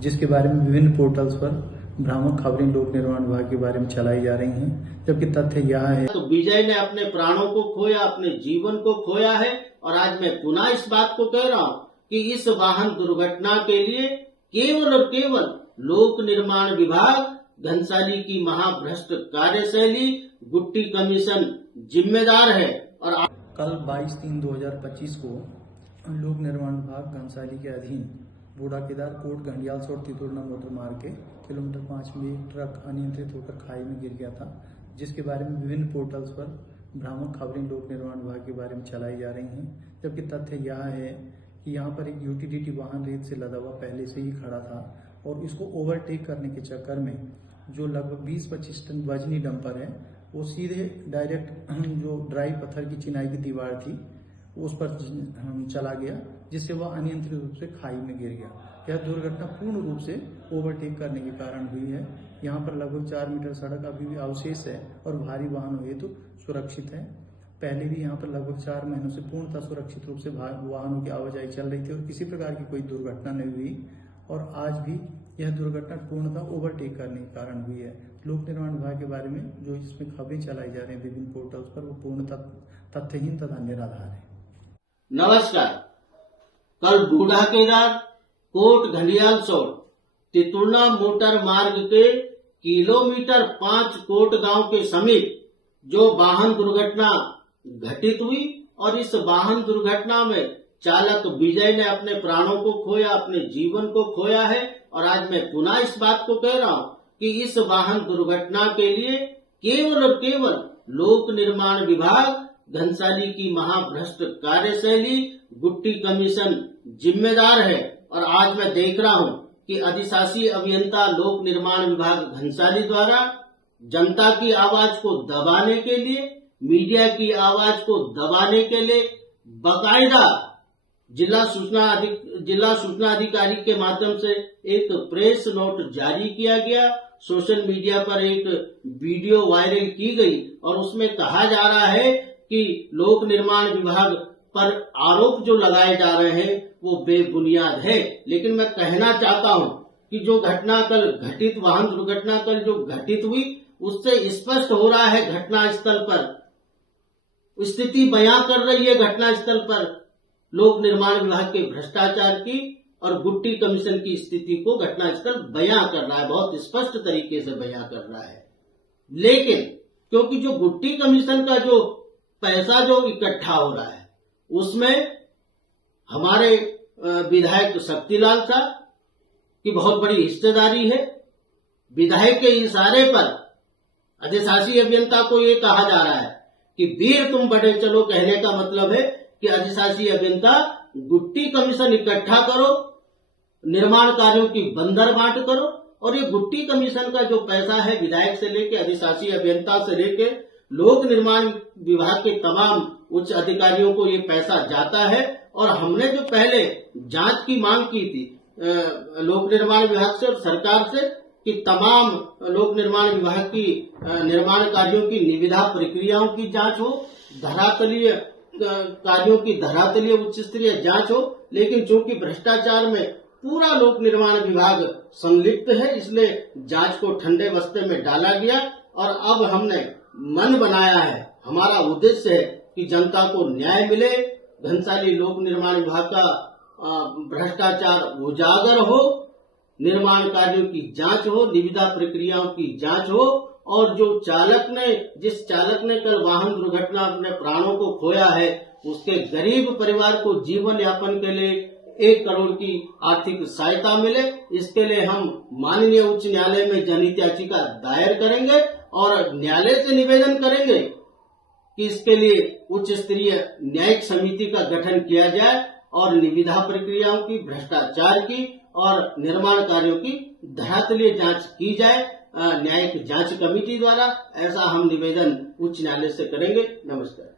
जिसके बारे में विभिन्न पोर्टल्स पर भ्रामक खबरें लोक निर्माण विभाग के बारे में चलाई जा रही हैं, जबकि तथ्य यह है। तो विजय ने अपने प्राणों को खोया, अपने जीवन को खोया है और आज मैं पुनः इस बात को कह रहा हूँ कि इस वाहन दुर्घटना के लिए केवल और केवल लोक निर्माण विभाग घनसाली की महाभ्रष्ट कार्यशैली गुट्टी कमीशन जिम्मेदार है। और कल 22/3/2025 को लोक निर्माण विभाग घनसाली के अधीन बूढ़ा केदार कोट घंडियाल और तितुरना मोटर मार्ग के किलोमीटर 5 में एक ट्रक अनियंत्रित होकर खाई में गिर गया था, जिसके बारे में विभिन्न पोर्टल्स पर भ्रामक खबरें लोक निर्माण विभाग के बारे में चलाई जा रही हैं, जबकि तथ्य यह है कि यहाँ पर एक यूटिलिटी वाहन रेत से लदा हुआ पहले से ही खड़ा था और इसको ओवरटेक करने के चक्कर में जो लगभग 20-25 टन वजनी डंपर है वो सीधे डायरेक्ट जो ड्राई पत्थर की चिनाई की दीवार थी उस पर चला गया, जिससे वह अनियंत्रित रूप से खाई में गिर गया। यह दुर्घटना पूर्ण रूप से ओवरटेक करने के कारण हुई है। यहाँ पर लगभग 4 मीटर सड़क अभी भी अवशेष है और भारी वाहनों हेतु सुरक्षित है। पहले भी यहाँ पर लगभग 4 महीनों से पूर्णतः सुरक्षित रूप से वाहनों की आवाजाही चल रही थी और किसी प्रकार की कोई दुर्घटना नहीं हुई, और आज भी यह दुर्घटना पूर्णतः ओवरटेक करने के कारण हुई है। लोक निर्माण विभाग के बारे में जो इसमें खबरें चलाई जा रही हैं विभिन्न पोर्टल्स पर, वो पूर्णतः तथ्यहीन तथा निराधार है। नमस्कार। कल बूढ़ा केदार कोट घंडियाल सौर तितुरना मोटर मार्ग के किलोमीटर 5 कोट गांव के समीप जो वाहन दुर्घटना घटित हुई और इस वाहन दुर्घटना में चालक विजय ने अपने प्राणों को खोया, अपने जीवन को खोया है। और आज मैं पुनः इस बात को कह रहा हूँ कि इस वाहन दुर्घटना के लिए केवल और केवल लोक निर्माण विभाग घनसाली की महाभ्रष्ट कार्यशैली गुट्टी कमीशन जिम्मेदार है। और आज मैं देख रहा हूँ कि अधिशासी अभियंता लोक निर्माण विभाग घनसाली द्वारा जनता की आवाज को दबाने के लिए, मीडिया की आवाज को दबाने के लिए बाकायदा जिला सूचना अधिकारी के माध्यम से एक प्रेस नोट जारी किया गया। सोशल मीडिया पर एक वीडियो वायरल की गई और उसमें कहा जा रहा है कि लोक निर्माण विभाग पर आरोप जो लगाए जा रहे हैं वो बेबुनियाद है। लेकिन मैं कहना चाहता हूं कि जो घटना कल घटित, वाहन दुर्घटना कल जो घटित हुई, उससे स्पष्ट हो रहा है घटना स्थल पर स्थिति बयां कर रही है, घटना स्थल पर लोक निर्माण विभाग के भ्रष्टाचार की और गुट्टी कमीशन की स्थिति को घटनास्थल बयां कर रहा है, बहुत स्पष्ट तरीके से बयां कर रहा है। लेकिन क्योंकि जो गुट्टी कमीशन का जो पैसा जो इकट्ठा हो रहा है उसमें हमारे विधायक शक्तिलाल साहब की बहुत बड़ी हिस्सेदारी है। विधायक के इशारे पर अधिशासी अभियंता को ये कहा जा रहा है कि वीर तुम बढ़े चलो, कहने का मतलब है कि अधिशासी अभियंता गुट्टी कमीशन इकट्ठा करो, निर्माण कार्यों की बंदर बांट करो। और ये गुट्टी कमीशन का जो पैसा है विधायक से लेके, अधिशासी अभियंता से लेके लोक निर्माण विभाग के तमाम उच्च अधिकारियों को ये पैसा जाता है। और हमने जो पहले जांच की मांग की थी लोक निर्माण विभाग से और सरकार से कि तमाम लोक निर्माण विभाग की निर्माण कार्यों की निविदा प्रक्रियाओं की जांच हो, धरातलीय कार्यों की धरातलीय उच्च स्तरीय जांच हो, लेकिन चूंकि भ्रष्टाचार में पूरा लोक निर्माण विभाग संलिप्त है इसलिए जांच को ठंडे बस्ते में डाला गया। और अब हमने मन बनाया है, हमारा उद्देश्य है कि जनता को न्याय मिले, घनसाली लोक निर्माण विभाग का भ्रष्टाचार उजागर हो, निर्माण कार्यों की जांच हो, निविदा प्रक्रियाओं की जांच हो। और जो जिस चालक ने कल वाहन दुर्घटना अपने प्राणों को खोया है उसके गरीब परिवार को जीवन यापन के लिए 1 करोड़ की आर्थिक सहायता मिले। इसके लिए हम माननीय उच्च न्यायालय में जनहित याचिका दायर करेंगे और न्यायालय से निवेदन करेंगे कि इसके लिए उच्च स्तरीय न्यायिक समिति का गठन किया जाए और निविदा प्रक्रियाओं की, भ्रष्टाचार की और निर्माण कार्यों की धरातलीय जांच की जाए न्यायिक जांच कमेटी द्वारा। ऐसा हम निवेदन उच्च न्यायालय से करेंगे। नमस्कार।